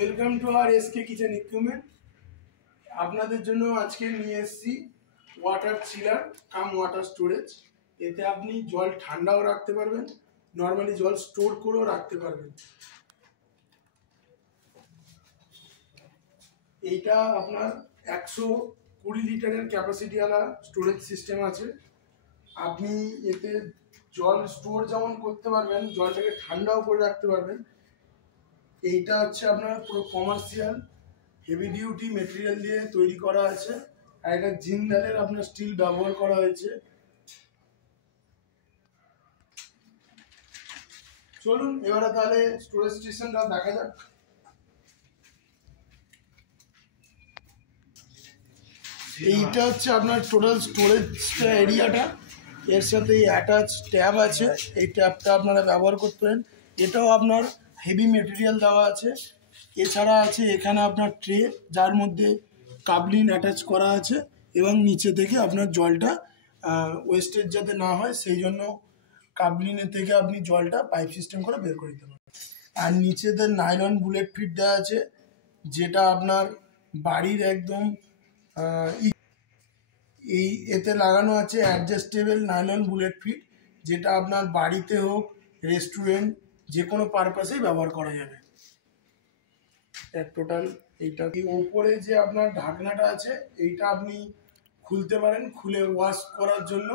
Welcome to R SK kitchen equipment. আপনাদের জন্য আজকে নিয়ে এসেছি water chiller cum water storage. এতে আপনি জল ঠান্ডাও রাখতে পারবেন, নর্মালি জল স্টোর করেও রাখতে পারবেন। এইটা আপনার 120 লিটারের ক্যাপাসিটিওয়ালা স্টোরেজ সিস্টেম আছে। আপনি এতে জল স্টোর যেমন করতে পারবেন, জলটাকে ঠান্ডাও করে রাখতে পারবেন। এইটা হচ্ছে আপনার পুরো কমার্শিয়াল হেভি ডিউটি মেটেরিয়াল দিয়ে তৈরি করা আছে, আর এটা জিন্দালের আপনার স্টিল ব্যবহার করা হয়েছে। চলুন এবারে তাহলে স্টোরেজ স্টেশনটা দেখা যাক। এইটা হচ্ছে আপনার টোটাল স্টোরেজটা এরিয়াটা, এর সাথে অ্যাটাচ ট্যাব আছে। এই ট্যাবটা আপনারা ব্যবহার করতে পারেন। এটাও আপনার হেভি মেটেরিয়াল দেওয়া আছে। এছাড়া আছে এখানে আপনার ট্রে, যার মধ্যে কাবলিন অ্যাটাচ করা আছে, এবং নিচে থেকে আপনার জলটা ওয়েস্টেজ যাতে না হয় সেই জন্য কাবলিনের থেকে আপনি জলটা পাইপ সিস্টেম করে বের করে দিতে পারেন। আর নিচেতে নাইলন বুলেট ফিট দেওয়া আছে, যেটা আপনার বাড়ির একদম এতে লাগানো আছে অ্যাডজাস্টেবল নাইলন বুলেট ফিট, যেটা আপনার বাড়িতে হোক, রেস্টুরেন্ট, যে কোনো পারপাসেই ব্যবহার করা যাবে। টোটাল এইটা কি ওপরে যে আপনার ঢাকনাটা আছে, এইটা আপনি খুলতে পারেন, খুলে ওয়াশ করার জন্য।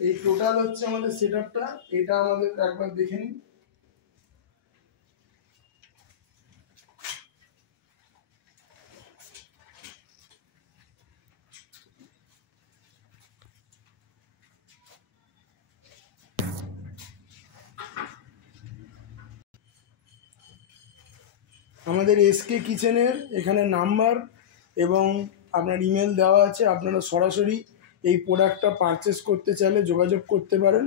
এই টোটাল হচ্ছে আমাদের সেটআপটা। এটা আমাদের একবার দেখে নিন। আমাদের এসকে কিচেনের এখানে নাম্বার এবং আপনার ইমেল দেওয়া আছে। আপনারা সরাসরি এই প্রোডাক্টটা পারচেস করতে চাইলে যোগাযোগ করতে পারেন।